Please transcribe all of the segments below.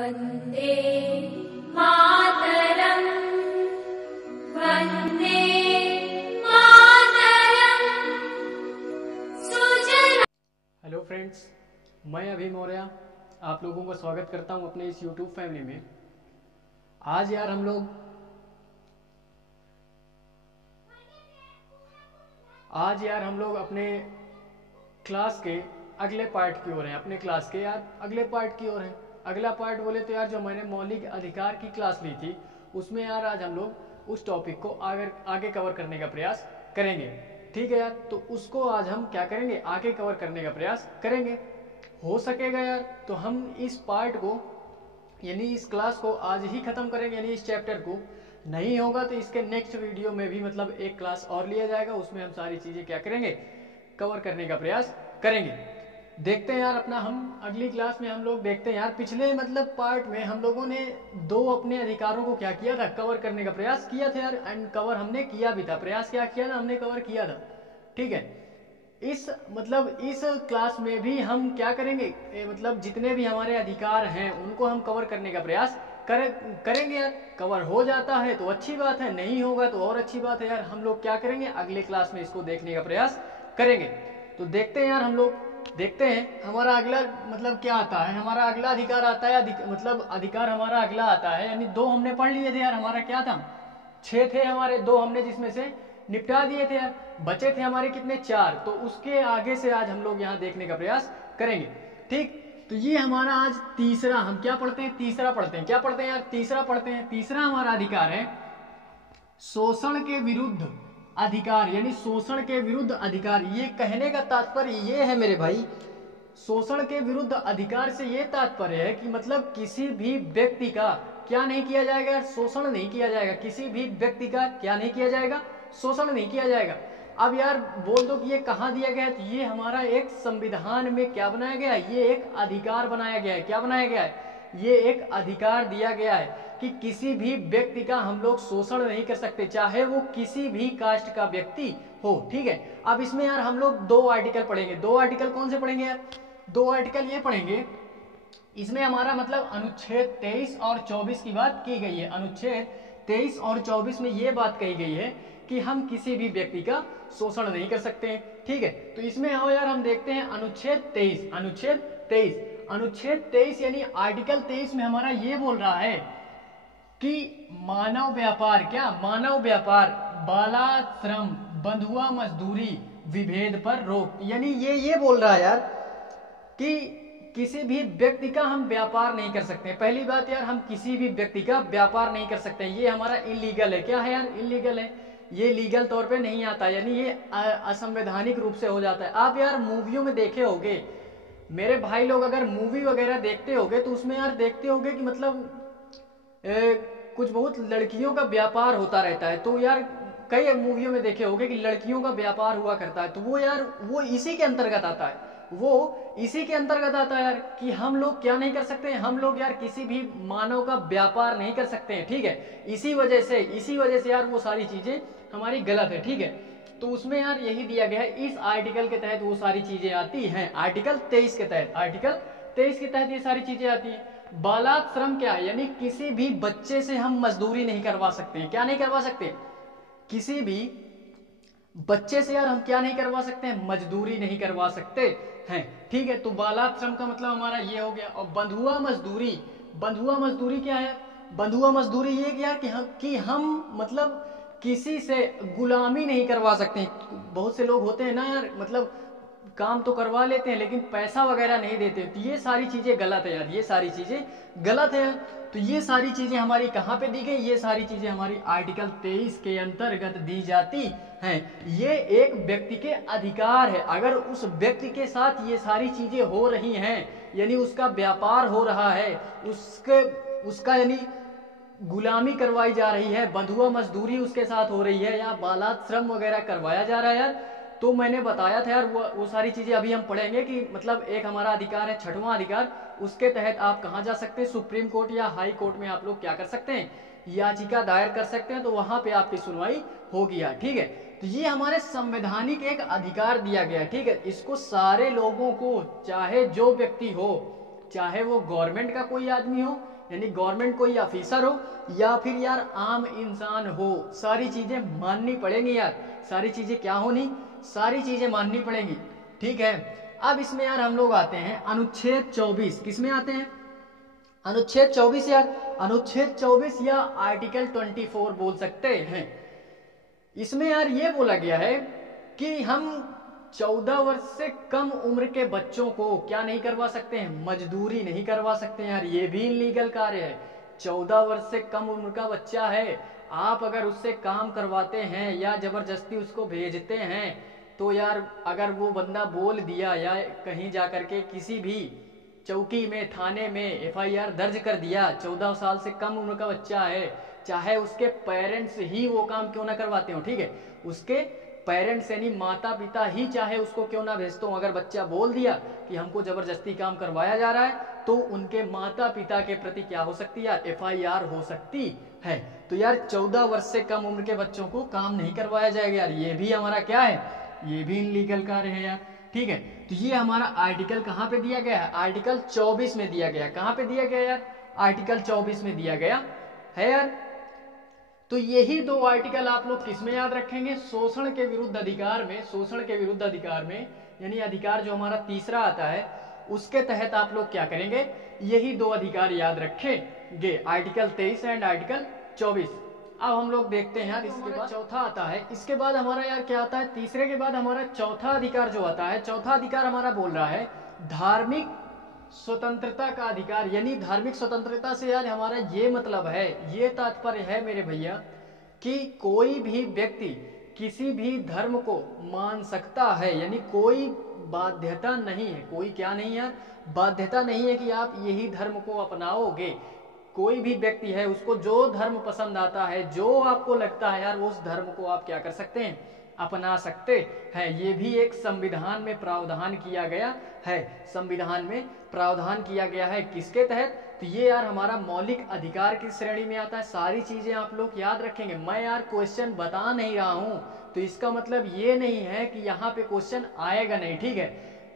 वन्दे मातरम् वन्दे मातरम् सुजला। Hello friends, मैं अभी मौर्य आप लोगों का स्वागत करता हूं अपने इस यूट्यूब फैमिली में। आज यार हम लोग अपने क्लास के अगले पार्ट की ओर हैं। अपने क्लास के यार अगले पार्ट की ओर हैं। अगला पार्ट बोले तो यार जो मैंने मौलिक अधिकार की क्लास ली थी उसमें यार आज हम लोग उस टॉपिक को आगे कवर करने का प्रयास करेंगे। ठीक है यार, तो उसको आज हम क्या करेंगे, आगे कवर करने का प्रयास करेंगे। हो सकेगा यार तो हम इस पार्ट को यानी इस क्लास को आज ही खत्म करेंगे, यानी इस चैप्टर को। नहीं होगा तो इसके नेक्स्ट वीडियो में भी मतलब एक क्लास और लिया जाएगा, उसमें हम सारी चीजें क्या करेंगे, कवर करने का प्रयास करेंगे। देखते हैं यार अपना हम अगली क्लास में हम लोग देखते हैं यार पिछले मतलब पार्ट में हम लोगों ने दो अपने अधिकारों को क्या किया था, कवर करने का प्रयास किया था यार। एंड कवर हमने किया भी था, प्रयास क्या किया था, हमने कवर किया था। ठीक है, इस क्लास में भी हम क्या करेंगे, मतलब जितने भी हमारे अधिकार हैं उनको हम कवर करने का प्रयास करेंगे यार। कवर हो जाता है तो अच्छी बात है, नहीं होगा तो और अच्छी बात है यार। हम लोग क्या करेंगे, अगले क्लास में इसको देखने का प्रयास करेंगे। तो देखते हैं यार, हम लोग देखते हैं हमारा अगला मतलब क्या आता है। हमारा अगला अधिकार आता है अधिकार हमारा अगला आता है, यानी दो हमने पढ़ लिए थे यार। हमारा क्या था, 6 थे हमारे, दो हमने जिसमें से निपटा दिए थे यार। बचे थे हमारे कितने, 4। तो उसके आगे से आज हम लोग यहाँ देखने का प्रयास करेंगे। ठीक, तो ये हमारा आज तीसरा, हम क्या पढ़ते हैं, तीसरा पढ़ते हैं। क्या पढ़ते हैं यार, तीसरा पढ़ते हैं। तीसरा हमारा अधिकार है शोषण के विरुद्ध अधिकार, यानी शोषण के विरुद्ध अधिकार। ये कहने का तात्पर्य ये है मेरे भाई, शोषण के विरुद्ध अधिकार से ये तात्पर्य है कि मतलब किसी भी व्यक्ति का क्या नहीं किया जाएगा यार, शोषण नहीं किया जाएगा। किसी भी व्यक्ति का क्या नहीं किया जाएगा, शोषण नहीं किया जाएगा। अब यार बोल दो कि ये कहाँ दिया गया है, तो ये हमारा एक संविधान में क्या बनाया गया है, ये एक अधिकार बनाया गया है। क्या बनाया गया है, ये एक अधिकार दिया गया है कि किसी भी व्यक्ति का हम लोग शोषण नहीं कर सकते, चाहे वो किसी भी कास्ट का व्यक्ति हो। ठीक है, अब इसमें यार हम लोग 2 आर्टिकल पढ़ेंगे। 2 आर्टिकल कौन से पढ़ेंगे यार, 2 आर्टिकल ये पढ़ेंगे। इसमें हमारा मतलब अनुच्छेद 23 और 24 की बात की गई है। अनुच्छेद 23 और 24 में ये बात कही गई है कि हम किसी भी व्यक्ति का शोषण नहीं कर सकते हैं। ठीक है, तो इसमें आओ यार हम देखते हैं अनुच्छेद 23। अनुच्छेद 23 यानी आर्टिकल 23 में हमारा ये बोल रहा है कि मानव व्यापार, क्या मानव व्यापार, बालाश्रम, बंधुआ मजदूरी, विभेद पर रोक। यानी ये बोल रहा है यार कि किसी भी व्यक्ति का हम व्यापार नहीं कर सकते। पहली बात यार, हम किसी भी व्यक्ति का व्यापार नहीं कर सकते, ये हमारा इलीगल है। क्या है यार, इलीगल है, ये लीगल तौर पे नहीं आता, यानी ये असंवैधानिक रूप से हो जाता है। आप यार मूवियों में देखे होगे मेरे भाई लोग, अगर मूवी वगैरह देखते होगे तो उसमें यार देखते होगे कि मतलब कुछ बहुत लड़कियों का व्यापार होता रहता है। तो यार कई मूवियों में देखे होगे कि लड़कियों का व्यापार हुआ करता है, तो वो यार वो इसी के अंतर्गत आता है, वो इसी के अंतर्गत आता है यार कि हम लोग क्या नहीं कर सकते, हम लोग यार किसी भी मानव का व्यापार नहीं कर सकते हैं। ठीक है, इसी वजह से यार वो सारी चीजें हमारी गलत है। ठीक है, तो उसमें यार यही दिया गया है, इस आर्टिकल के तहत वो सारी चीजें आती हैं। आर्टिकल 23 के तहत ये सारी चीजें आती हैं। बालाश्रम क्या है, यानी किसी भी बच्चे से हम मजदूरी नहीं करवा सकते हैं। क्या नहीं करवा सकते, किसी भी बच्चे से यार हम क्या नहीं करवा सकते हैं, मजदूरी नहीं करवा सकते हैं। ठीक है, तो बालाश्रम का मतलब हमारा ये हो गया। और बंधुआ मजदूरी क्या है, बंधुआ मजदूरी ये क्या कि हम मतलब किसी से गुलामी नहीं करवा सकते। बहुत से लोग होते हैं ना यार, मतलब काम तो करवा लेते हैं लेकिन पैसा वगैरह नहीं देते, तो ये सारी चीजें गलत है यार, ये सारी चीजें गलत है। तो ये सारी चीजें हमारी कहाँ पे दी गई, ये सारी चीजें हमारी आर्टिकल 23 के अंतर्गत दी जाती हैं। ये एक व्यक्ति के अधिकार है। अगर उस व्यक्ति के साथ ये सारी चीजें हो रही हैं, यानी उसका व्यापार हो रहा है, उसका यानी गुलामी करवाई जा रही है, बंधुआ मजदूरी उसके साथ हो रही है, या बालाश्रम वगैरह करवाया जा रहा है यार, तो मैंने बताया था यार वो सारी चीजें अभी हम पढ़ेंगे कि मतलब एक हमारा अधिकार है 6वां अधिकार, उसके तहत आप कहाँ जा सकते हैं, सुप्रीम कोर्ट या हाई कोर्ट में आप लोग क्या कर सकते हैं, याचिका दायर कर सकते हैं, तो वहां पे आपकी सुनवाई होगी यार। ठीक है, तो ये हमारे संवैधानिक एक अधिकार दिया गया है। ठीक है, इसको सारे लोगों को, चाहे जो व्यक्ति हो चाहे वो गवर्नमेंट का कोई आदमी हो, यानी गवर्नमेंट कोई ऑफिसर हो, या फिर यार आम इंसान हो, सारी चीजें माननी पड़ेंगी यार। सारी चीजें क्या होनी, सारी चीजें माननी पड़ेंगी, ठीक है। अब इसमें यार हम लोग आते हैं अनुच्छेद 24। किसमें आते हैं? अनुच्छेद 24 यार। अनुच्छेद 24 या आर्टिकल 24 बोल सकते हैं। इसमें यार ये बोला गया है कि हम 14 वर्ष से कम उम्र के बच्चों को क्या नहीं करवा सकते हैं? मजदूरी नहीं करवा सकते हैं यार, ये भी इलीगल कार्य है। 14 वर्ष से कम उम्र का बच्चा है, आप अगर उससे काम करवाते हैं या जबरदस्ती उसको भेजते हैं, तो यार अगर वो बंदा बोल दिया या कहीं जाकर के किसी भी चौकी में, थाने में एफआईआर दर्ज कर दिया, 14 साल से कम उम्र का बच्चा है, चाहे उसके पेरेंट्स ही वो काम क्यों ना करवाते हो, ठीक है, उसके पेरेंट्स यानी माता पिता ही चाहे उसको क्यों ना भेजते हो, अगर बच्चा बोल दिया कि हमको जबरदस्ती काम करवाया जा रहा है, तो उनके माता पिता के प्रति क्या हो सकती है यार? एफआईआर हो सकती है। तो यार 14 वर्ष से कम उम्र के बच्चों को काम नहीं करवाया जाएगा यार, ये भी हमारा क्या है? ये भी इलीगल कार्य है यार, ठीक है। तो ये हमारा आर्टिकल कहाँ पे दिया गया है? आर्टिकल 24 में दिया गया। कहाँ पे दिया गया यार? आर्टिकल 24 में दिया गया है यार। तो यही दो आर्टिकल आप लोग किसमें याद रखेंगे? शोषण के विरुद्ध अधिकार में। शोषण के विरुद्ध अधिकार में यानी अधिकार जो हमारा तीसरा आता है, उसके तहत आप लोग क्या करेंगे? यही दो अधिकार याद रखेंगे, आर्टिकल 23 एंड आर्टिकल 24। अब हम लोग देखते हैं यार, इसके बाद चौथा आता है। इसके बाद हमारा यार क्या आता है? तीसरे के बाद हमारा चौथा अधिकार जो आता है, चौथा अधिकार हमारा बोल रहा है धार्मिक स्वतंत्रता का अधिकार। यानी धार्मिक स्वतंत्रता से यार हमारा ये मतलब है, ये तात्पर्य है मेरे भैया, कि कोई भी व्यक्ति किसी भी धर्म को मान सकता है। यानी कोई बाध्यता नहीं है, कोई क्या नहीं यार? बाध्यता नहीं है कि आप यही धर्म को अपनाओगे। कोई भी व्यक्ति है, उसको जो धर्म पसंद आता है, जो आपको लगता है यार, वो उस धर्म को आप क्या कर सकते हैं? अपना सकते हैं। ये भी एक संविधान में प्रावधान किया गया है। संविधान में प्रावधान किया गया है किसके तहत? तो ये यार हमारा मौलिक अधिकार की श्रेणी में आता है। सारी चीजें आप लोग याद रखेंगे। मैं यार क्वेश्चन बता नहीं रहा हूं, तो इसका मतलब ये नहीं है कि यहाँ पे क्वेश्चन आएगा नहीं, ठीक है।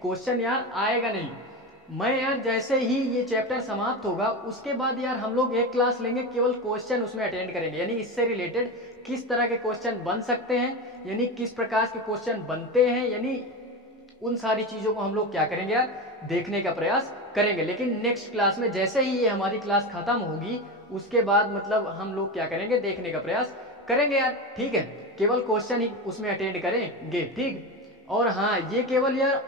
क्वेश्चन यार आएगा नहीं। मैं यार जैसे ही ये चैप्टर समाप्त होगा, उसके बाद यार हम लोग एक क्लास लेंगे, केवल क्वेश्चन उसमें अटेंड करेंगे। यानी इससे रिलेटेड किस तरह के क्वेश्चन बन सकते हैं, यानी किस प्रकार के क्वेश्चन बनते हैं, यानी उन सारी चीजों को हम लोग क्या करेंगे यार? देखने का प्रयास करेंगे। लेकिन नेक्स्ट क्लास में जैसे ही ये हमारी क्लास खत्म होगी, उसके बाद मतलब हम लोग क्या करेंगे? देखने का प्रयास करेंगे यार, ठीक है। केवल क्वेश्चन ही उसमें अटेंड करेंगे, ठीक। और हाँ, ये केवल यार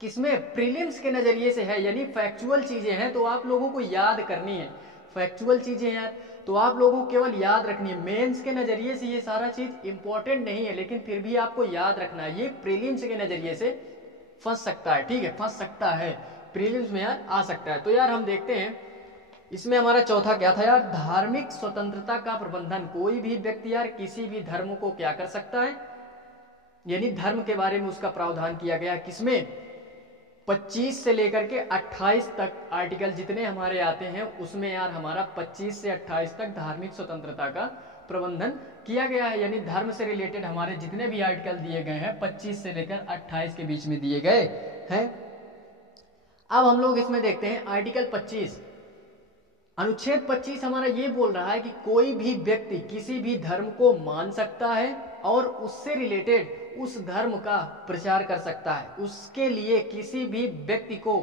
किसमें? प्रीलिम्स के नजरिए से है, यानी फैक्चुअल चीजें हैं, तो आप लोगों को याद करनी है। फैक्चुअल चीजें यार तो आप लोगों को केवल याद रखनी है। मेंस के नजरिए से ये सारा चीज इंपॉर्टेंट नहीं है, लेकिन फिर भी आपको याद रखना है। ये प्रीलिम्स के नजरिए से फंस सकता है, ठीक है, फंस सकता है, प्रीलिम्स में यार आ सकता है। तो यार हम देखते हैं इसमें हमारा चौथा क्या था यार? धार्मिक स्वतंत्रता का प्रबंधन। कोई भी व्यक्ति यार किसी भी धर्म को क्या कर सकता है? यानी धर्म के बारे में उसका प्रावधान किया गया है किसमें? 25 से लेकर के 28 तक आर्टिकल जितने हमारे आते हैं, उसमें यार हमारा 25 से 28 तक धार्मिक स्वतंत्रता का प्रबंधन किया गया है। यानी धर्म से रिलेटेड हमारे जितने भी आर्टिकल दिए गए हैं 25 से लेकर 28 के बीच में दिए गए हैं। अब हम लोग इसमें देखते हैं आर्टिकल 25। अनुच्छेद 25 हमारा ये बोल रहा है कि कोई भी व्यक्ति किसी भी धर्म को मान सकता है और उससे रिलेटेड उस धर्म का प्रचार कर सकता है। उसके लिए किसी भी व्यक्ति को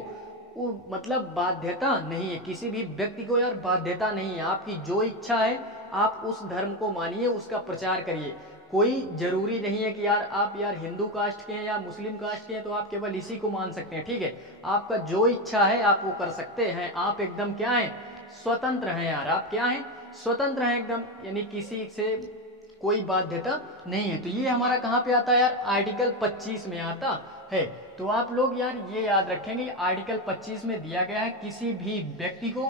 मतलब बाध्यता नहीं है, किसी भी व्यक्ति को यार बाध्यता नहीं है। आपकी जो इच्छा है आप उस धर्म को मानिए, उसका प्रचार करिए। कोई जरूरी नहीं है कि यार आप यार हिंदू कास्ट के हैं या मुस्लिम कास्ट के हैं तो आप केवल इसी को मान सकते हैं, ठीक है। आपका जो इच्छा है आप वो कर सकते हैं। आप एकदम क्या है? स्वतंत्र हैं यार। आप क्या हैं? स्वतंत्र हैं एकदम, यानी किसी से कोई बाध्यता नहीं है। तो ये हमारा कहाँ पे आता है यार? आर्टिकल 25 में आता है। तो आप लोग यार ये याद रखेंगे, आर्टिकल 25 में दिया गया है किसी भी व्यक्ति को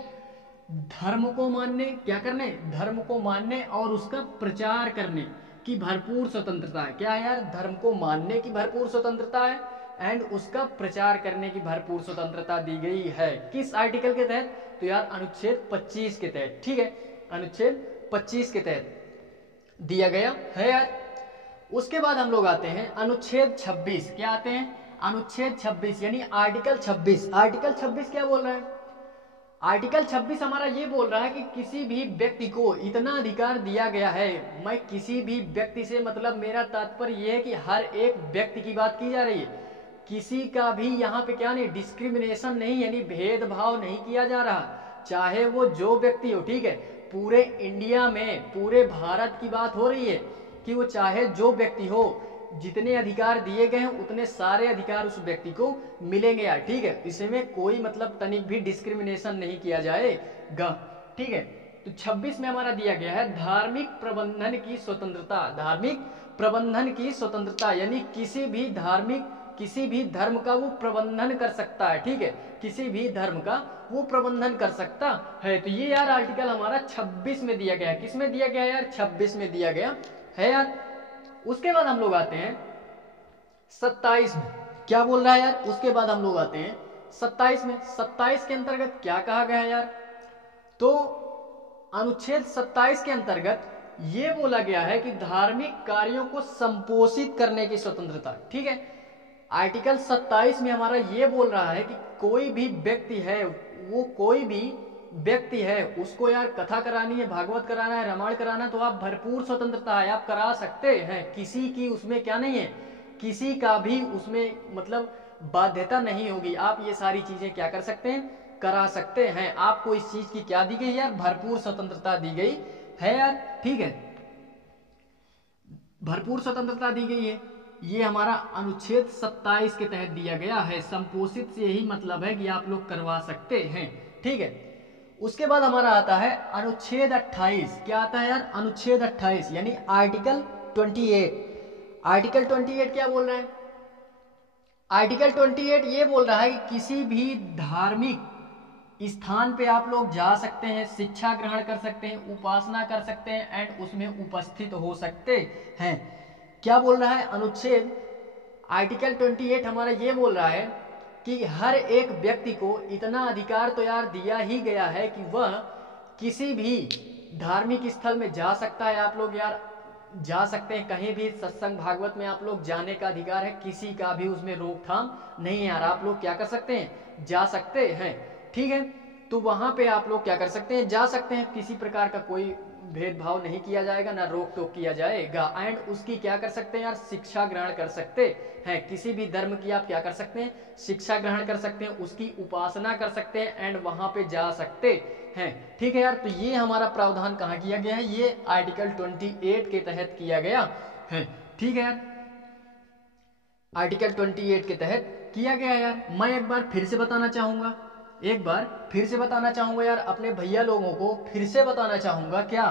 धर्म को मानने, क्या करने? धर्म को मानने और उसका प्रचार करने की भरपूर स्वतंत्रता है। क्या है यार? धर्म को मानने की भरपूर स्वतंत्रता है एंड उसका प्रचार करने की भरपूर स्वतंत्रता दी गई है। किस आर्टिकल के तहत? तो यार अनुच्छेद 25 के तहत, ठीक है, अनुच्छेद 25 के तहत दिया गया है यार। उसके बाद हम लोग आते हैं अनुच्छेद 26। क्या आते हैं? अनुच्छेद 26 यानी आर्टिकल 26। आर्टिकल 26 क्या बोल रहा है? आर्टिकल 26 हमारा ये बोल रहा है कि किसी भी व्यक्ति को इतना अधिकार दिया गया है, मैं किसी भी व्यक्ति से मतलब मेरा तात्पर्य यह है कि हर एक व्यक्ति की बात की जा रही है, किसी का भी यहाँ पे क्या नहीं, डिस्क्रिमिनेशन नहीं, यानी भेदभाव नहीं किया जा रहा, चाहे वो जो व्यक्ति हो, ठीक है। पूरे इंडिया में, पूरे भारत की बात हो रही है कि वो चाहे जो व्यक्ति हो, जितने अधिकार दिए गए हैं उतने सारे अधिकार उस व्यक्ति को मिलेंगे यार, ठीक है। इसमें कोई मतलब तनिक भी डिस्क्रिमिनेशन नहीं किया जाएगा, ठीक है। तो 26 में हमारा दिया गया है धार्मिक प्रबंधन की स्वतंत्रता। धार्मिक प्रबंधन की स्वतंत्रता यानी किसी भी धर्म का वो प्रबंधन कर सकता है, ठीक है। किसी भी धर्म का वो प्रबंधन कर सकता है। तो ये यार आर्टिकल हमारा 26 में दिया गया है। किस में दिया गया है यार? 26 में दिया गया है यार। उसके बाद हम लोग आते हैं 27 में। क्या बोल रहा है यार? उसके बाद हम लोग आते हैं 27 में। 27 के अंतर्गत क्या कहा गया है यार? तो अनुच्छेद 27 के अंतर्गत ये बोला गया है कि धार्मिक कार्यों को संपोषित करने की स्वतंत्रता, ठीक है। आर्टिकल 27 में हमारा ये बोल रहा है कि कोई भी व्यक्ति है, वो कोई भी व्यक्ति है, उसको यार कथा करानी है, भागवत कराना है, रामायण कराना, तो आप भरपूर स्वतंत्रता है, आप करा सकते हैं। किसी की उसमें क्या नहीं है, किसी का भी उसमें मतलब बाध्यता नहीं होगी। आप ये सारी चीजें क्या कर सकते हैं, करा सकते हैं। आपको इस चीज की क्या दी गई यार? भरपूर स्वतंत्रता दी गई है यार, ठीक है। भरपूर स्वतंत्रता दी गई है। ये हमारा अनुच्छेद 27 के तहत दिया गया है। संपोषित से यही मतलब है कि आप लोग करवा सकते हैं, ठीक है। उसके बाद हमारा आता है अनुच्छेद 28। क्या आता है यार? अनुच्छेद 28 यानी आर्टिकल 28। आर्टिकल 28 क्या बोल रहा है? आर्टिकल 28 ये बोल रहा है कि किसी भी धार्मिक स्थान पे आप लोग जा सकते हैं, शिक्षा ग्रहण कर सकते हैं, उपासना कर सकते हैं एंड उसमें उपस्थित हो सकते हैं। क्या बोल रहा है अनुच्छेद? आर्टिकल 28 हमारा ये बोल रहा है कि हर एक व्यक्ति को इतना अधिकार तो यार दिया ही गया है कि वह किसी भी धार्मिक स्थल में जा सकता है। आप लोग यार जा सकते हैं कहीं भी, सत्संग भागवत में आप लोग जाने का अधिकार है, किसी का भी उसमें रोकथाम नहीं है यार। आप लोग क्या कर सकते हैं? जा सकते हैं, ठीक है। तो वहां पे आप लोग क्या कर सकते हैं? जा सकते हैं। किसी प्रकार का कोई भेदभाव नहीं किया जाएगा, ना रोक टोक किया जाएगा। एंड उसकी क्या कर सकते हैं यार? शिक्षा ग्रहण कर सकते हैं। किसी भी धर्म की आप क्या कर सकते हैं? शिक्षा ग्रहण कर सकते हैं, उसकी उपासना कर सकते हैं एंड वहां पे जा सकते हैं, ठीक है यार। तो ये हमारा प्रावधान कहाँ किया गया है? ये आर्टिकल 28 के तहत किया गया है, ठीक है यार। आर्टिकल 28 के तहत किया गया यार। मैं एक बार फिर से बताना चाहूंगा, यार, अपने भैया लोगों को फिर से बताना चाहूंगा क्या,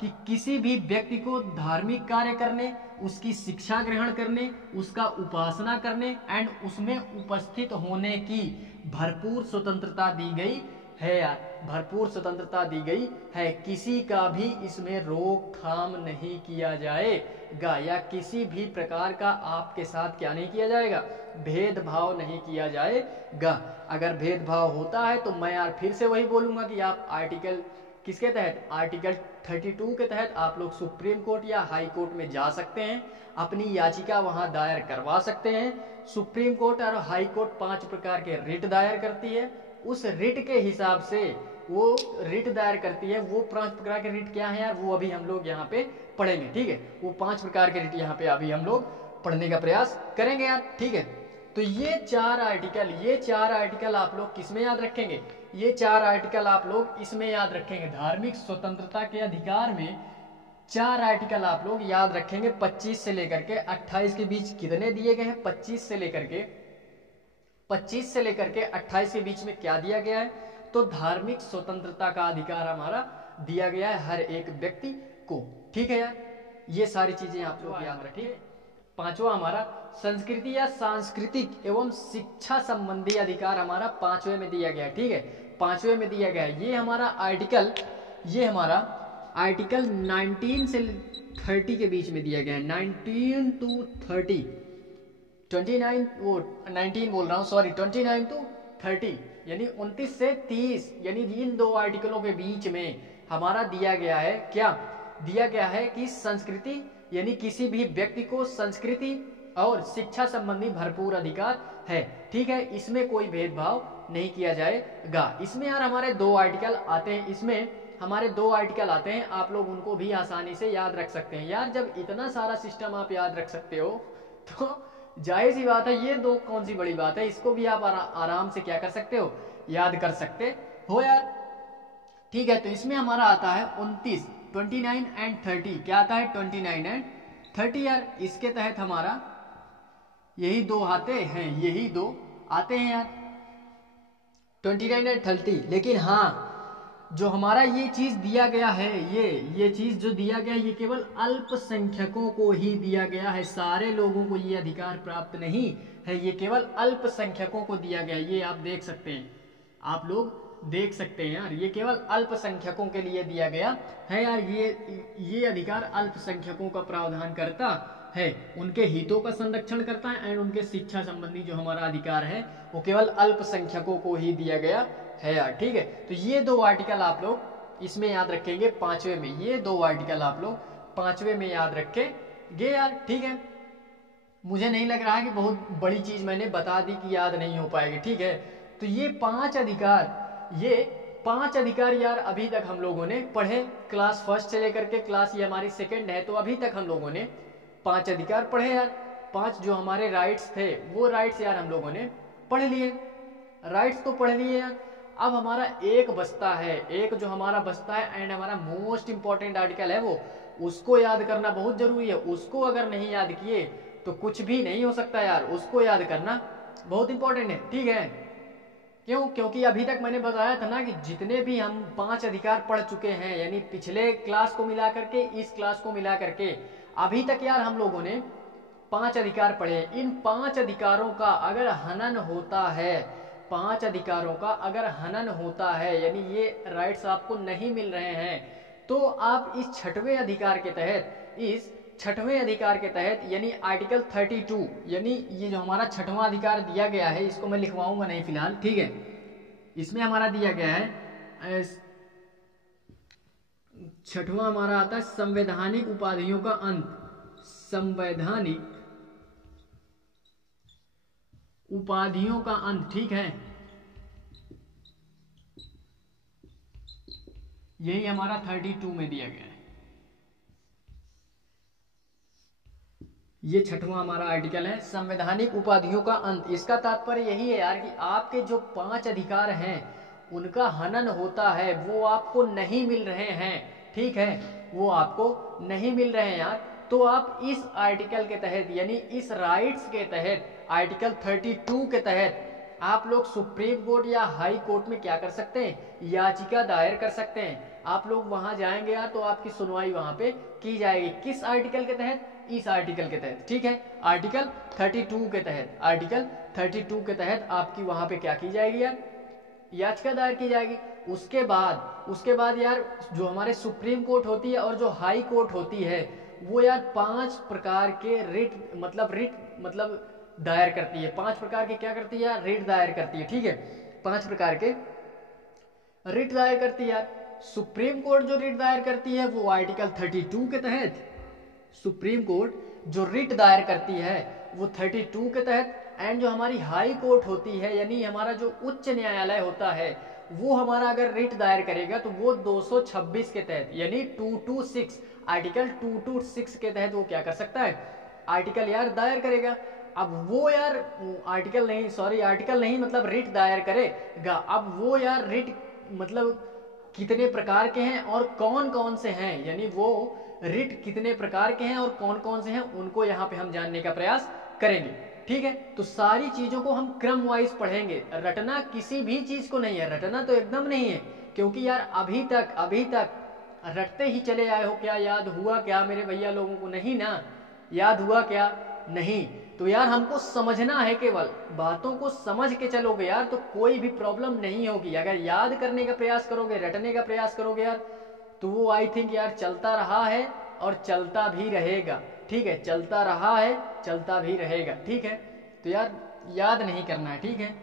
कि किसी भी व्यक्ति को धार्मिक कार्य करने, उसकी शिक्षा ग्रहण करने, उसका उपासना करने एंड उसमें उपस्थित होने की भरपूर स्वतंत्रता दी गई है यार। भरपूर स्वतंत्रता दी गई है। किसी का भी इसमें रोकथाम नहीं किया जाएगा, या किसी भी प्रकार का आपके साथ क्या नहीं किया जाएगा? भेदभाव नहीं किया जाएगा। अगर भेदभाव होता है तो मैं यार फिर से वही बोलूंगा कि आप आर्टिकल किसके तहत? आर्टिकल 32 के तहत आप लोग सुप्रीम कोर्ट या हाई कोर्ट में जा सकते हैं, अपनी याचिका वहां दायर करवा सकते हैं। सुप्रीम कोर्ट और हाई कोर्ट 5 प्रकार के रिट दायर करती है। उस रिट के हिसाब से वो रिट दायर करती है। वो 5 प्रकार के रिट क्या है यार? वो अभी हम लोग यहाँ पे पढ़ेंगे, ठीक है। वो 5 प्रकार के रिट यहाँ पे अभी हम लोग पढ़ने का प्रयास करेंगे यार, ठीक है। तो ये 4 आर्टिकल आप लोग किसमें याद रखेंगे? ये 4 आर्टिकल आप लोग इसमें याद रखेंगे। धार्मिक स्वतंत्रता के अधिकार में 4 आर्टिकल आप लोग याद रखेंगे। 25 से लेकर के 28 के बीच कितने दिए गए हैं? 25 से लेकर के 28 के बीच में क्या दिया गया है? तो धार्मिक स्वतंत्रता का अधिकार हमारा दिया गया है हर एक व्यक्ति को, ठीक है यार। ये सारी चीजें आप लोग याद रखिए। 5वां हमारा संस्कृति या सांस्कृतिक एवं शिक्षा संबंधी अधिकार हमारा 5वें में दिया गया है, ठीक है। 5वें में दिया गया है। ये हमारा आर्टिकल 19 से 30 के बीच में दिया गया है। 19 to 30, 29 वो 19 बोल रहा हूँ, सॉरी, 29 to 30 यानी 29 से 30, यानी इन 2 आर्टिकलों के बीच में हमारा दिया गया है क्या? दिया गया है कि संस्कृति यानी किसी भी व्यक्ति को संस्कृति और शिक्षा संबंधी भरपूर अधिकार है, ठीक है। इसमें कोई भेदभाव नहीं किया जाएगा। इसमें यार हमारे 2 आर्टिकल आते हैं, इसमें हमारे 2 आर्टिकल आते हैं, आप लोग उनको भी आसानी से याद रख सकते हैं। यार जब इतना सारा सिस्टम आप याद रख सकते हो तो जाहिर सी बात है ये 2 कौन सी बड़ी बात है, इसको भी आप आराम से क्या कर सकते हो, याद कर सकते हो यार, ठीक है। तो इसमें हमारा आता है 29, 29 एंड 30। क्या आता है 29 एंड 30 यार। इसके तहत हमारा यही 2 आते हैं, यही 2 आते हैं यार, 29 एंड 30। लेकिन हाँ जो हमारा ये चीज दिया गया है, ये चीज जो दिया गया ये केवल अल्पसंख्यकों को ही दिया गया है, सारे लोगों को ये अधिकार प्राप्त नहीं है, ये केवल अल्पसंख्यकों को दिया गया है। ये आप देख सकते हैं, आप लोग देख सकते हैं यार, ये केवल अल्पसंख्यकों के लिए दिया गया है यार। ये अधिकार अल्पसंख्यकों का प्रावधान करता है, उनके हितों का संरक्षण करता है एंड उनके शिक्षा संबंधी जो हमारा अधिकार है वो केवल अल्पसंख्यकों को ही दिया गया है यार, ठीक है। तो ये 2 आर्टिकल आप लोग इसमें याद रखेंगे 5वें में, ये 2 आर्टिकल आप लोग 5वें में याद रखेंगे यार, ठीक है। मुझे नहीं लग रहा है कि बहुत बड़ी चीज मैंने बता दी कि याद नहीं हो पाएगी, ठीक है। तो ये 5 अधिकार यार अभी तक हम लोगों ने पढ़े, क्लास 1 से लेकर के क्लास ये हमारी 2nd है, तो अभी तक हम लोगों ने 5 अधिकार पढ़े यार। 5 जो हमारे राइट्स थे वो राइट्स यार हम लोगों ने पढ़ लिए, राइट्स तो पढ़ लिए यार। अब हमारा एक बचता है, एक जो हमारा बचता है एंड हमारा मोस्ट इंपॉर्टेंट आर्टिकल है वो, उसको याद करना बहुत जरूरी है। उसको अगर नहीं याद किए तो कुछ भी नहीं हो सकता यार, उसको याद करना बहुत इंपॉर्टेंट है, ठीक है। क्यों? क्योंकि अभी तक मैंने बताया था ना कि जितने भी हम 5 अधिकार पढ़ चुके हैं, यानी पिछले क्लास को मिला करके इस क्लास को मिला करके अभी तक यार हम लोगों ने 5 अधिकार पढ़े। इन 5 अधिकारों का अगर हनन होता है, 5 अधिकारों का अगर हनन होता है, यानी ये राइट्स आपको नहीं मिल रहे हैं, तो आप इस 6वें अधिकार के तहत, इस 6वें अधिकार के तहत यानी आर्टिकल 32, यानी ये जो हमारा 6वां अधिकार दिया गया है, इसको मैं लिखवाऊंगा नहीं फिलहाल, ठीक है। इसमें हमारा दिया गया है 6वां हमारा आता है संवैधानिक उपाधियों का अंत, संवैधानिक उपाधियों का अंत, ठीक है। यही हमारा 32 में दिया गया है। ये 6वां हमारा आर्टिकल है, संवैधानिक उपाधियों का अंत। इसका तात्पर्य यही है यार कि आपके जो 5 अधिकार हैं उनका हनन होता है, वो आपको नहीं मिल रहे हैं, ठीक है, वो आपको नहीं मिल रहे हैं यार। तो आप इस आर्टिकल के तहत यानी इस राइट्स के तहत, आर्टिकल 32 के तहत आप लोग सुप्रीम कोर्ट या हाई कोर्ट में क्या कर सकते हैं, याचिका दायर कर सकते हैं। आप लोग वहां जाएंगे यार तो आपकी सुनवाई वहां पे की जाएगी। किस आर्टिकल के तहत? इस आर्टिकल के तहत, ठीक है, आर्टिकल 32 के तहत, आर्टिकल 32 के तहत आपकी वहां पे क्या की जाएगी यार, याचिका दायर की जाएगी। उसके बाद यार जो हमारे सुप्रीम कोर्ट होती है और जो हाई कोर्ट होती है वो यार 5 प्रकार के रिट मतलब दायर करती है। 5 प्रकार के क्या करती है यार, रिट दायर करती है, ठीक है। 5 प्रकार के रिट दायर करती है यार। सुप्रीम कोर्ट जो रिट दायर करती है वो आर्टिकल 32 के तहत, सुप्रीम कोर्ट जो रिट दायर करती है वो 32 के तहत, एंड जो हमारी हाई कोर्ट होती है यानी हमारा जो उच्च न्यायालय होता है वो हमारा अगर रिट दायर करेगा तो वो 226 के तहत यानी 226, आर्टिकल 226 के तहत वो क्या कर सकता है, आर्टिकल यार दायर करेगा। अब वो यार आर्टिकल नहीं मतलब रिट दायर करेगा। अब वो यार रिट मतलब कितने प्रकार के हैं और कौन कौन से हैं, यानी वो रिट कितने प्रकार के हैं और कौन कौन से हैं उनको यहाँ पे हम जानने का प्रयास करेंगे, ठीक है। तो सारी चीजों को हम क्रम वाइज पढ़ेंगे, रटना किसी भी चीज को नहीं है, रटना तो एकदम नहीं है, क्योंकि यार अभी तक रटते ही चले आए हो। क्या याद हुआ क्या मेरे भैया लोगों को? नहीं ना, याद हुआ क्या? नहीं। तो यार हमको समझना है, केवल बातों को समझ के चलोगे यार तो कोई भी प्रॉब्लम नहीं होगी। अगर याद करने का प्रयास करोगे, रटने का प्रयास करोगे यार तो वो आई थिंक यार चलता रहा है और चलता भी रहेगा, ठीक है, चलता रहा है चलता भी रहेगा, ठीक है। तो यार याद नहीं करना है, ठीक है,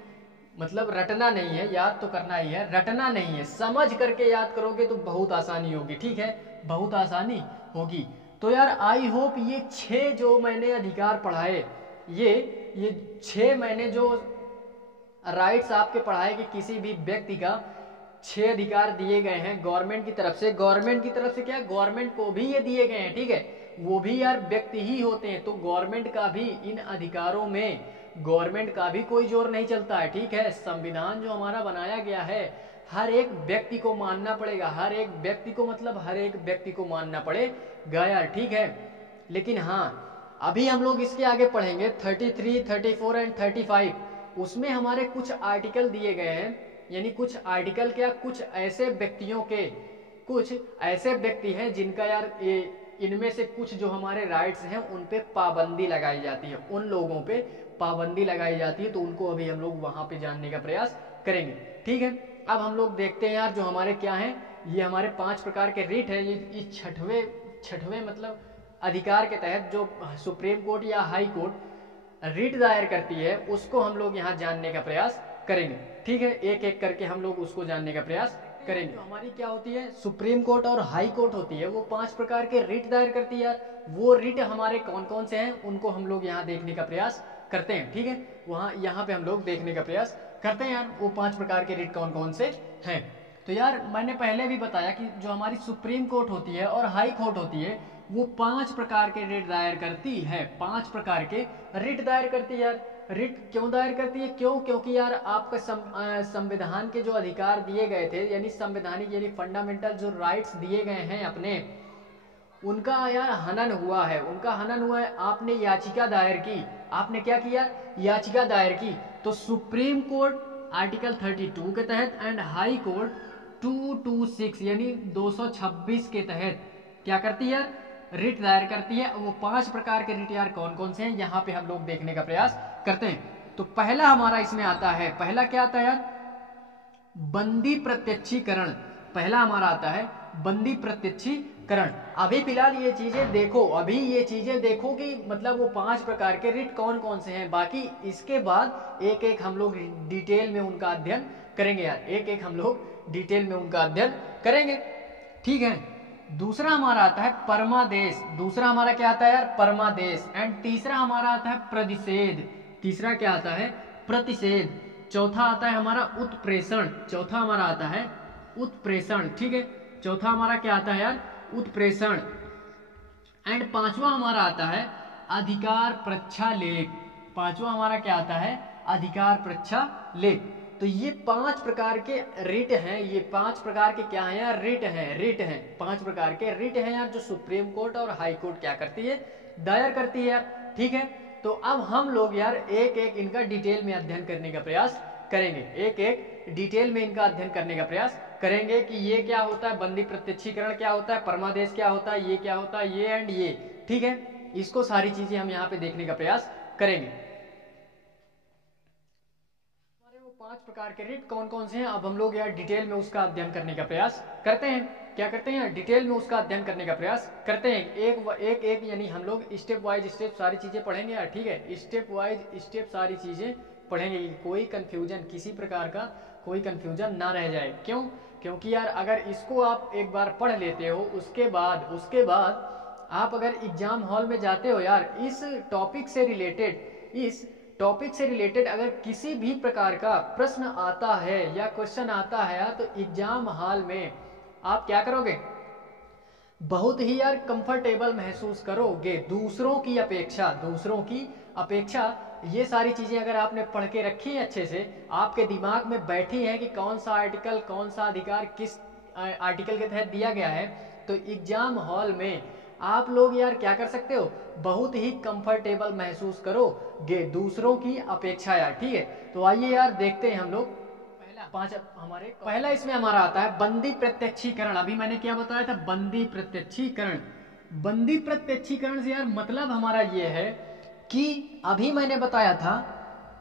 मतलब रटना नहीं है, याद तो करना ही है, रटना नहीं है। समझ करके याद करोगे तो बहुत आसानी होगी, ठीक है, बहुत आसानी होगी। तो यार आई होप ये 6 जो मैंने अधिकार पढ़ाए, ये ये 6 मैंने जो राइट्स आपके पढ़ाए कि किसी भी व्यक्ति का 6 अधिकार दिए गए हैं गवर्नमेंट की तरफ से। गवर्नमेंट की तरफ से क्या, गवर्नमेंट को भी ये दिए गए हैं, ठीक है, वो भी यार व्यक्ति ही होते हैं, तो गवर्नमेंट का भी इन अधिकारों में गवर्नमेंट का भी कोई जोर नहीं चलता है, ठीक है। संविधान जो हमारा बनाया गया है हर एक व्यक्ति को मानना पड़ेगा, हर एक व्यक्ति को मतलब हर एक व्यक्ति को मानना पड़ेगा यार, ठीक है। लेकिन हाँ अभी हम लोग इसके आगे पढ़ेंगे 33, 34 एंड 35, उसमें हमारे कुछ आर्टिकल दिए गए हैं, यानी कुछ आर्टिकल क्या, कुछ ऐसे व्यक्तियों के, कुछ ऐसे व्यक्ति हैं जिनका यार इनमें से कुछ जो हमारे राइट्स हैं उन पे पाबंदी लगाई जाती है, उन लोगों पे पाबंदी लगाई जाती है, तो उनको अभी हम लोग वहां पे जानने का प्रयास करेंगे, ठीक है। अब हम लोग देखते हैं यार जो हमारे क्या हैं, ये हमारे 5 प्रकार के रिट है, ये छठवें मतलब अधिकार के तहत जो सुप्रीम कोर्ट या हाई कोर्ट रिट दायर करती है उसको हम लोग यहाँ जानने का प्रयास करेंगे, ठीक है। एक एक करके हम लोग उसको जानने का प्रयास करेंगे। तो हमारी क्या होती है, सुप्रीम कोर्ट और हाई कोर्ट होती है, वो 5 प्रकार के रिट दायर करती है। वो रिट हमारे कौन कौन से हैं उनको हम लोग यहाँ देखने का प्रयास करते हैं, ठीक है। यहाँ पे हम लोग देखने का प्रयास करते हैं यार वो 5 प्रकार के रिट कौन कौन से हैं। तो यार मैंने पहले भी बताया कि जो हमारी सुप्रीम कोर्ट होती है और हाई कोर्ट होती है वो 5 प्रकार के रिट दायर करती है, 5 प्रकार के रिट दायर करती है यार। रिट क्यों दायर करती है, क्यों, क्योंकि यार आपका संविधान के जो अधिकार दिए गए थे, यानी संवैधानिक यानी फंडामेंटल जो राइट्स दिए गए हैं अपने, उनका यार हनन हुआ है, उनका हनन हुआ है। आपने याचिका दायर की, आपने क्या किया, याचिका दायर की, तो सुप्रीम कोर्ट आर्टिकल 32 के तहत एंड हाई कोर्ट 226 यानी 226 के तहत क्या करती है, रिट दायर करती है। वो 5 प्रकार के रिट यार कौन कौन से हैं यहाँ पे हम लोग देखने का प्रयास करते हैं। तो पहला हमारा इसमें आता है, पहला क्या आता है यार, बंदी प्रत्यक्षीकरण। पहला हमारा आता है बंदी प्रत्यक्षीकरण। अभी फिलहाल ये चीजें देखो, अभी ये चीजें देखो कि मतलब वो 5 प्रकार के रिट कौन कौन से हैं, बाकी इसके बाद एक एक हम लोग डिटेल में उनका अध्ययन करेंगे यार, एक एक हम लोग डिटेल में उनका अध्ययन करेंगे, ठीक है। दूसरा हमारा आता है परमादेश, दूसरा हमारा क्या आता है यार, परमादेश। एंड तीसरा हमारा आता है प्रतिषेध, तीसरा क्या आता है, प्रतिषेध। चौथा आता है हमारा उत्प्रेषण, चौथा हमारा आता है उत्प्रेषण, ठीक है। चौथा हमारा क्या आता है यार, उत्प्रेषण। एंड पांचवा हमारा आता है अधिकार प्रक्षालेख, पांचवा हमारा क्या आता है, अधिकार प्रक्षालेख। तो ये 5 प्रकार के रिट हैं, ये 5 प्रकार के क्या हैं यार, रिट हैं, रिट हैं, 5 प्रकार के रिट हैं यार जो सुप्रीम कोर्ट और हाई कोर्ट क्या करती है, दायर करती है यार, ठीक है। तो अब हम लोग यार एक एक इनका डिटेल में अध्ययन करने का प्रयास करेंगे, एक एक डिटेल में इनका अध्ययन करने का प्रयास करेंगे कि ये क्या होता है, बंदी प्रत्यक्षीकरण क्या होता है, परमादेश क्या होता है, ये क्या होता है, ये एंड ये, ठीक है। इसको सारी चीजें हम यहाँ पे देखने का प्रयास करेंगे। 5 प्रकार के रिट कौन कौन से हैं, अब हम लोग यार डिटेल में उसका अध्ययन करने का प्रयास करते हैं। क्या करते हैं यार, डिटेल में उसका अध्ययन करने का प्रयास करते हैं, एक एक यानी हम लोग स्टेप वाइज स्टेप सारी चीजें पढ़ेंगे यार, ठीक है। स्टेप वाइज स्टेप सारी चीजें पढ़ेंगे, कोई कंफ्यूजन, किसी प्रकार का कोई कंफ्यूजन ना रह जाए। क्यों, क्योंकि यार अगर इसको आप एक बार पढ़ लेते हो उसके बाद आप अगर एग्जाम हॉल में जाते हो यार, इस टॉपिक से रिलेटेड अगर किसी भी प्रकार का प्रश्न आता है या क्वेश्चन आता है यार, तो एग्जाम हॉल में आप क्या करोगे, बहुत ही यार कंफर्टेबल महसूस करोगे दूसरों की अपेक्षा। ये सारी चीजें अगर आपने पढ़ के रखी है अच्छे से, आपके दिमाग में बैठी है कि कौन सा आर्टिकल, कौन सा अधिकार किस आर्टिकल के तहत दिया गया है, तो एग्जाम हॉल में आप लोग यार क्या कर सकते हो, बहुत ही कंफर्टेबल महसूस करोगे दूसरों की अपेक्षा यार, ठीक है। तो आइए यार देखते हैं हम लोग पहला इसमें हमारा आता है बंदी प्रत्यक्षीकरण। अभी मैंने क्या बताया था, बंदी प्रत्यक्षीकरण। बंदी प्रत्यक्षीकरण से यार मतलब हमारा ये है कि अभी मैंने बताया था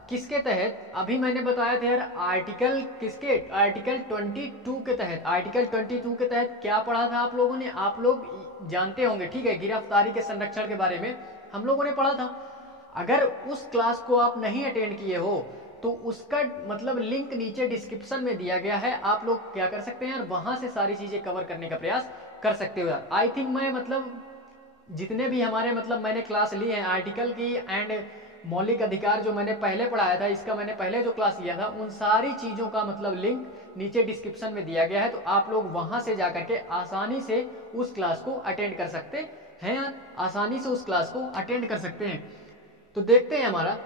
किसके तहत, अभी मैंने बताया था यार आर्टिकल किसके, आर्टिकल 22 के तहत। आर्टिकल 22 के तहत क्या पढ़ा था आप लोगों ने, आप लोग जानते होंगे, ठीक है। गिरफ्तारी के संरक्षण के बारे में हम लोगों ने पढ़ा था। अगर उस क्लास को आप नहीं अटेंड किए हो तो उसका मतलब लिंक नीचे डिस्क्रिप्शन में दिया गया है, आप लोग क्या कर सकते हैं यार, वहां से सारी चीजें कवर करने का प्रयास कर सकते हो यार। आई थिंक मैं मतलब जितने भी हमारे मतलब मैंने क्लास ली है आर्टिकल की एंड मौलिक अधिकार जो मैंने पहले पढ़ाया था, इसका मैंने पहले जो क्लास लिया था, उन सारी चीज़ों का मतलब लिंक नीचे डिस्क्रिप्शन में दिया गया है, तो आप लोग वहां से जाकर के आसानी से उस क्लास को अटेंड कर सकते हैं यार, आसानी से उस क्लास को अटेंड कर सकते हैं। तो देखते हैं हमारा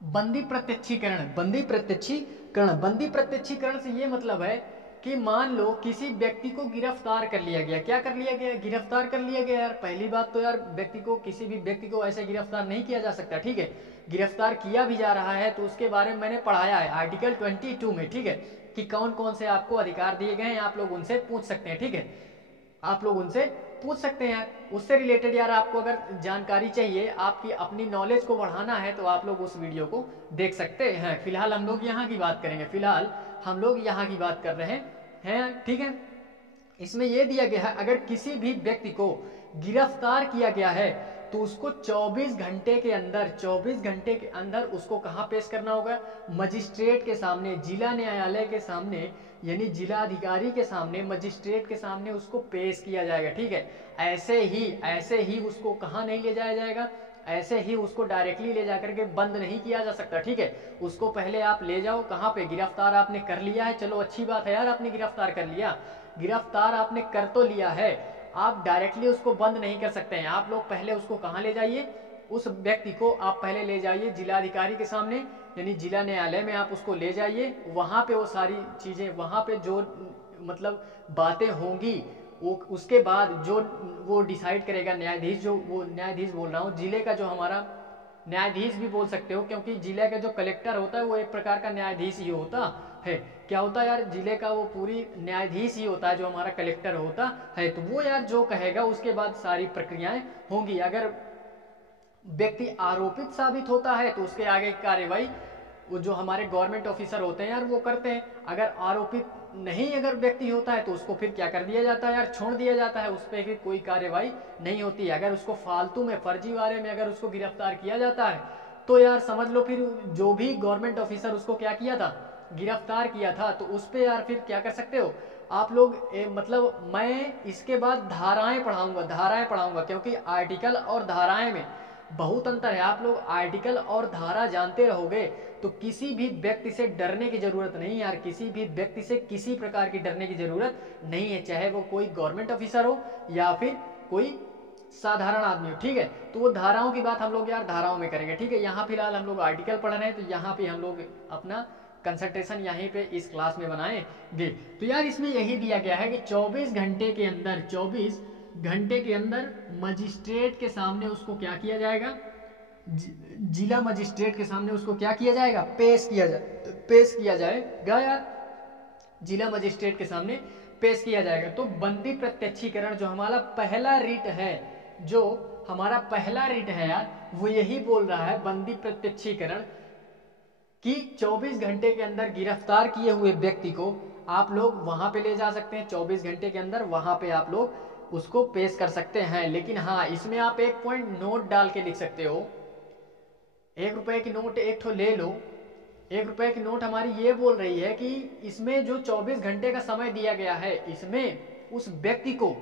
बंदी प्रत्यक्षीकरण। बंदी प्रत्यक्षीकरण, बंदी प्रत्यक्षीकरण से ये मतलब है कि मान लो किसी व्यक्ति को गिरफ्तार कर लिया गया। क्या कर लिया गया? गिरफ्तार कर लिया गया। यार पहली बात तो यार व्यक्ति को, किसी भी व्यक्ति को ऐसे गिरफ्तार नहीं किया जा सकता, ठीक है। गिरफ्तार किया भी जा रहा है तो उसके बारे में मैंने पढ़ाया है आर्टिकल 22 में, ठीक है, कि कौन कौन से आपको अधिकार दिए गए हैं, आप लोग उनसे पूछ सकते हैं, ठीक है, आप लोग उनसे पूछ सकते हैं यार। उससे रिलेटेड यार आपको अगर जानकारी चाहिए, आपकी अपनी नॉलेज को बढ़ाना है, तो आप लोग उस वीडियो को देख सकते हैं। फिलहाल हम लोग यहाँ की बात करेंगे, फिलहाल हम लोग यहाँ की बात कर रहे हैं, ठीक है। इसमें यह दिया गया है, अगर किसी भी व्यक्ति को गिरफ्तार किया गया है तो उसको 24 घंटे के अंदर, 24 घंटे के अंदर उसको कहाँ पेश करना होगा? मजिस्ट्रेट के सामने, जिला न्यायालय के सामने, यानी जिला अधिकारी के सामने, मजिस्ट्रेट के सामने उसको पेश किया जाएगा, ठीक है। ऐसे ही उसको कहाँ नहीं ले जाया जाएगा? ऐसे ही उसको डायरेक्टली ले जाकर के बंद नहीं किया जा सकता, ठीक है। उसको पहले आप ले जाओ, कहाँ पे? गिरफ्तार आपने कर लिया है, चलो अच्छी बात है यार, आपने गिरफ्तार कर लिया, गिरफ्तार आपने कर तो लिया है, आप डायरेक्टली उसको बंद नहीं कर सकते हैं। आप लोग पहले उसको कहाँ ले जाइए? उस व्यक्ति को आप पहले ले जाइए जिलाधिकारी के सामने, यानी जिला न्यायालय में आप उसको ले जाइए। वहां पे वो सारी चीजें, वहां पे जो मतलब बातें होंगी, वो उसके बाद जो वो डिसाइड करेगा न्यायाधीश, जो वो न्यायाधीश बोल रहा हूँ, जिले का जो हमारा न्यायाधीश भी बोल सकते हो, क्योंकि जिले का जो कलेक्टर होता है वो एक प्रकार का न्यायाधीश ही होता है। क्या होता है यार? जिले का वो पूरी न्यायाधीश ही होता है, जो हमारा कलेक्टर होता है। तो वो यार जो कहेगा उसके बाद सारी प्रक्रियाएं होंगी। अगर व्यक्ति आरोपित साबित होता है तो उसके आगे की कार्रवाई वो जो हमारे गवर्नमेंट ऑफिसर होते हैं यार वो करते हैं। अगर आरोपित नहीं अगर व्यक्ति होता है तो उसको फिर क्या कर दिया जाता है यार? छोड़ दिया जाता है, उस पर फिर कोई कार्रवाई नहीं होती है। अगर उसको फालतू में, फर्जीवाड़े में अगर उसको गिरफ्तार किया जाता है तो यार समझ लो फिर जो भी गवर्नमेंट ऑफिसर उसको क्या किया था, गिरफ्तार किया था, तो उस पर यार फिर क्या कर सकते हो आप लोग? मतलब मैं इसके बाद धाराएं पढ़ाऊंगा, क्योंकि आर्टिकल और धाराएं में बहुत अंतर है। आप लोग आर्टिकल और धारा जानते रहोगे तो किसी भी व्यक्ति से डरने की जरूरत नहीं यार, किसी भी व्यक्ति से किसी प्रकार की डरने की जरूरत नहीं है, चाहे वो कोई गवर्नमेंट ऑफिसर हो या फिर कोई साधारण आदमी हो, ठीक है। तो वो धाराओं की बात हम लोग यार धाराओं में करेंगे, ठीक है। यहाँ फिलहाल हम लोग आर्टिकल पढ़ रहे हैं, तो यहाँ पे हम लोग अपना कंसंट्रेशन यहीं पे इस क्लास में बनाएंगे। तो यार इसमें यही दिया गया है कि 24 घंटे के अंदर, 24 घंटे के अंदर मजिस्ट्रेट के सामने उसको क्या किया जाएगा? जिला मजिस्ट्रेट के सामने उसको क्या किया जाएगा? पेश किया जाएगा यार, जिला मजिस्ट्रेट के सामने पेश किया जाएगा। तो बंदी प्रत्यक्षीकरण जो हमारा पहला रिट है, जो हमारा पहला रिट है यार, वो यही बोल रहा है बंदी प्रत्यक्षीकरण कि 24 घंटे के अंदर गिरफ्तार किए हुए व्यक्ति को आप लोग वहां पे ले जा सकते हैं। 24 घंटे के अंदर वहां पे आप लोग उसको पेश कर सकते हैं। लेकिन हाँ, इसमें आप एक पॉइंट नोट डाल के लिख सकते हो, 1 रुपए की नोट एक ठो ले लो। 1 रुपए की नोट हमारी ये बोल रही है कि इसमें जो 24 घंटे का समय दिया गया है, इसमें उस व्यक्ति को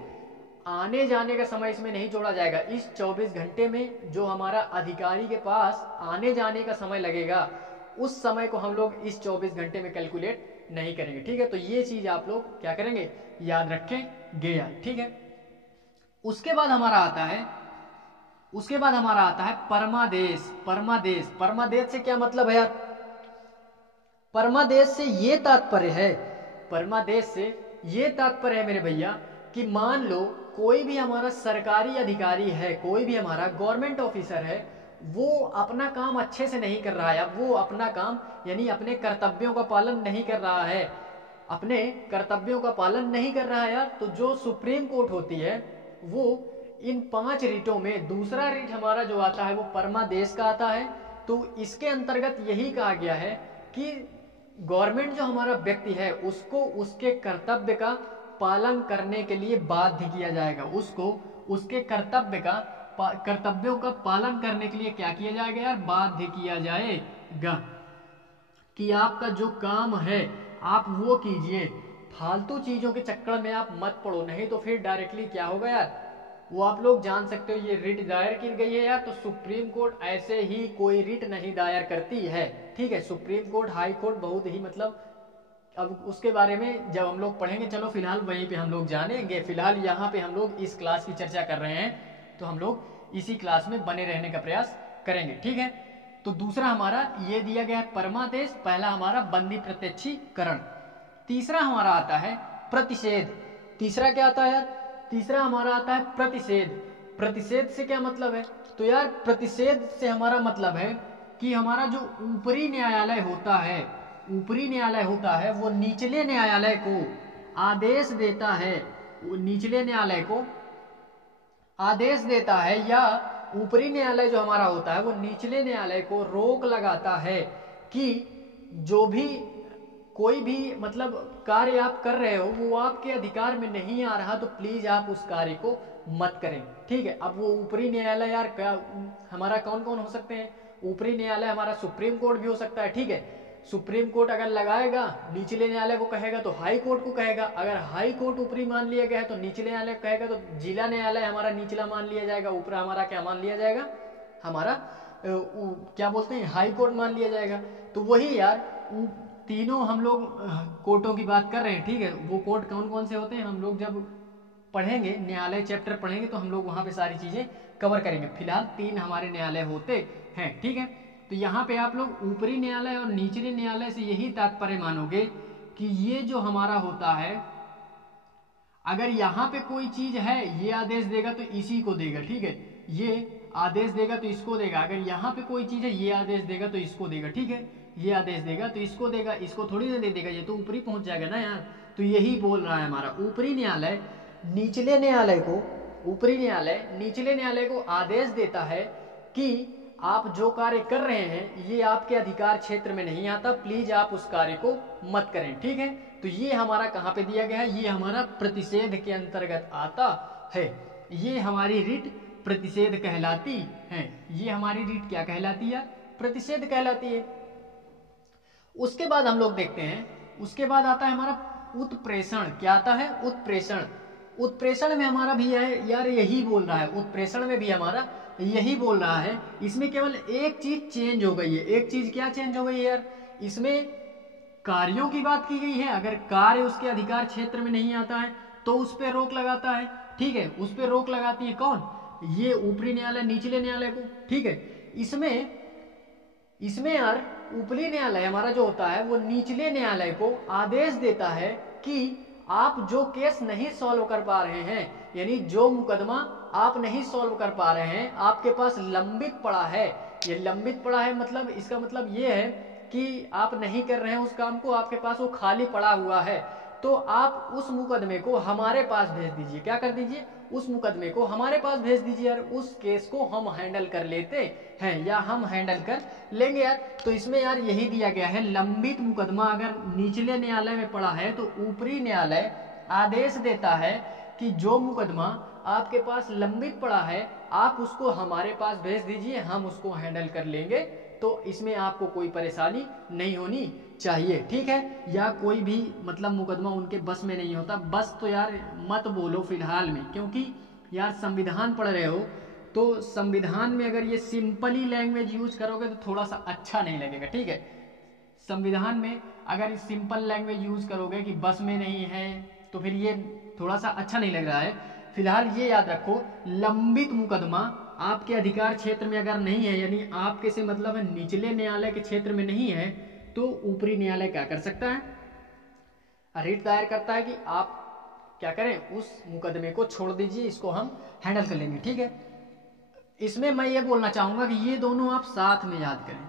आने जाने का समय इसमें नहीं जोड़ा जाएगा। इस 24 घंटे में जो हमारा अधिकारी के पास आने जाने का समय लगेगा, उस समय को हम लोग इस 24 घंटे में कैलकुलेट नहीं करेंगे, ठीक है। तो ये चीज आप लोग क्या करेंगे? याद रखेंगे यार, ठीक है। उसके बाद हमारा आता है परमादेश। परमादेश से क्या मतलब है यार? परमादेश से ये तात्पर्य है मेरे भैया कि मान लो कोई भी हमारा सरकारी अधिकारी है, कोई भी हमारा गवर्नमेंट ऑफिसर है, वो अपना काम अच्छे से नहीं कर रहा है, वो अपना काम यानी अपने कर्तव्यों का पालन नहीं कर रहा है, यार। तो जो सुप्रीम कोर्ट होती है वो इन 5 रिटों में दूसरा रिट हमारा जो आता है वो परमादेश का आता है। तो इसके अंतर्गत यही कहा गया है कि गवर्नमेंट जो हमारा व्यक्ति है उसको उसके कर्तव्य का पालन करने के लिए बाध्य किया जाएगा, उसको उसके कर्तव्यों का पालन करने के लिए क्या किया जाएगा यार? बाध्य किया जाएगा कि आपका जो काम है आप वो कीजिए, फालतू चीजों के चक्कर में आप मत पड़ो, नहीं तो फिर डायरेक्टली क्या होगा यार? वो आप लोग जान सकते हो ये रिट दायर की गई है यार, तो सुप्रीम कोर्ट ऐसे ही कोई रिट नहीं दायर करती है, ठीक है। सुप्रीम कोर्ट, हाई कोर्ट बहुत ही मतलब, अब उसके बारे में जब हम लोग पढ़ेंगे, चलो फिलहाल वहीं पे हम लोग जानेंगे। फिलहाल यहाँ पे हम लोग इस क्लास की चर्चा कर रहे हैं, तो हम लोग इसी क्लास में बने रहने का प्रयास करेंगे, ठीक है। तो दूसरा हमारा ये दिया गया है परमादेश, पहला हमारा बंदी प्रत्यक्षीकरण, तीसरा हमारा आता है प्रतिषेध। तीसरा क्या आता है यार? तीसरा हमारा आता है प्रतिषेध। प्रतिषेध से क्या मतलब है? तो यार प्रतिषेध से हमारा मतलब है कि हमारा जो ऊपरी न्यायालय होता है, ऊपरी न्यायालय होता है, वो निचले न्यायालय को आदेश देता है, निचले न्यायालय को आदेश देता है, या ऊपरी न्यायालय जो हमारा होता है वो निचले न्यायालय को रोक लगाता है कि जो भी कोई भी मतलब कार्य आप कर रहे हो वो आपके अधिकार में नहीं आ रहा, तो प्लीज आप उस कार्य को मत करें, ठीक है। अब वो ऊपरी न्यायालय यार क्या हमारा कौन कौन हो सकते हैं? ऊपरी न्यायालय हमारा सुप्रीम कोर्ट भी हो सकता है, ठीक है। सुप्रीम कोर्ट अगर लगाएगा, निचले न्यायालय को कहेगा तो हाई कोर्ट को कहेगा, अगर हाई कोर्ट ऊपरी मान लिया गया है तो निचले न्यायालय कहेगा, तो जिला न्यायालय हमारा निचला मान लिया जाएगा, ऊपर हमारा क्या मान लिया जाएगा? हमारा क्या बोलते हैं, हाई कोर्ट मान लिया जाएगा। तो वही यार तीनों हम लोग कोर्टों की बात कर रहे हैं, ठीक है। वो कोर्ट कौन कौन से होते हैं हम लोग जब पढ़ेंगे, न्यायालय चैप्टर पढ़ेंगे तो हम लोग वहां पे सारी चीजें कवर करेंगे। फिलहाल 3 हमारे न्यायालय होते हैं, ठीक है। तो यहाँ पे आप लोग ऊपरी न्यायालय और निचले न्यायालय से यही तात्पर्य मानोगे कि ये जो हमारा होता है, अगर यहाँ पे कोई चीज है, ये आदेश देगा तो इसी को देगा, ठीक है। ये आदेश देगा तो इसको देगा, अगर यहाँ पे कोई चीज है, ये आदेश देगा तो इसको देगा, ठीक है। ये आदेश देगा तो इसको देगा, इसको थोड़ी ना दे देगा, ये तो ऊपरी पहुंच जाएगा ना यार। तो यही बोल रहा है हमारा ऊपरी न्यायालय निचले न्यायालय को, ऊपरी न्यायालय निचले न्यायालय को आदेश देता है कि आप जो कार्य कर रहे हैं ये आपके अधिकार क्षेत्र में नहीं आता, प्लीज आप उस कार्य को मत करें, ठीक है। तो ये हमारा कहाँ पे दिया गया है? ये हमारा प्रतिषेध के अंतर्गत आता है। ये हमारी रिट प्रतिषेध कहलाती है। ये हमारी रिट क्या कहलाती है? प्रतिषेध कहलाती है। उसके बाद हम लोग देखते हैं, उसके बाद आता है हमारा उत्प्रेषण। क्या आता है? उत्प्रेषण। उत्प्रेषण में हमारा भी है यार, यही बोल रहा है, उत्प्रेषण में भी हमारा यही बोल रहा है। इसमें केवल एक चीज चेंज हो गई है। एक चीज क्या चेंज हो गई है यार? इसमें कार्यों की बात की गई है, अगर कार्य उसके अधिकार क्षेत्र में नहीं आता है तो उस पर रोक लगाता है, ठीक है। उस पर रोक लगाती है कौन? ये ऊपरी न्यायालय निचले न्यायालय को, ठीक है। इसमें यार ऊपरी न्यायालय हमारा जो होता है वो निचले न्यायालय को आदेश देता है कि आप जो केस नहीं सॉल्व कर पा रहे हैं, यानी जो मुकदमा आप नहीं सॉल्व कर पा रहे हैं, आपके पास लंबित पड़ा है, ये लंबित पड़ा है मतलब इसका मतलब ये है कि आप नहीं कर रहे हैं उस काम को, आपके पास वो खाली पड़ा हुआ है, तो आप उस मुकदमे को हमारे पास भेज दीजिए। क्या कर दीजिए? उस मुकदमे को हमारे पास भेज दीजिए यार, उस केस को हम हैंडल कर लेते हैं या हम हैंडल कर लेंगे यार। तो इसमें यार यही दिया गया है, लंबित मुकदमा अगर निचले न्यायालय में पड़ा है तो ऊपरी न्यायालय आदेश देता है कि जो मुकदमा आपके पास लंबित पड़ा है आप उसको हमारे पास भेज दीजिए, हम उसको हैंडल कर लेंगे। तो इसमें आपको कोई परेशानी नहीं होनी चाहिए, ठीक है। या कोई भी मतलब मुकदमा उनके बस में नहीं होता। बस तो यार मत बोलो फिलहाल में, क्योंकि यार संविधान पढ़ रहे हो तो संविधान में अगर ये सिंपली लैंग्वेज यूज करोगे तो थोड़ा सा अच्छा नहीं लगेगा, ठीक है। संविधान में अगर सिंपल लैंग्वेज यूज करोगे कि बस में नहीं है तो फिर ये थोड़ा सा अच्छा नहीं लग रहा है। फिलहाल ये याद रखो, लंबित मुकदमा आपके अधिकार क्षेत्र में अगर नहीं है, यानी आपके से मतलब है निचले न्यायालय के क्षेत्र में नहीं है, तो ऊपरी न्यायालय क्या कर सकता है? रिट दायर करता है कि आप क्या करें, उस मुकदमे को छोड़ दीजिए, इसको हम हैंडल कर लेंगे, ठीक है। इसमें मैं ये बोलना चाहूंगा कि ये दोनों आप साथ में याद करें।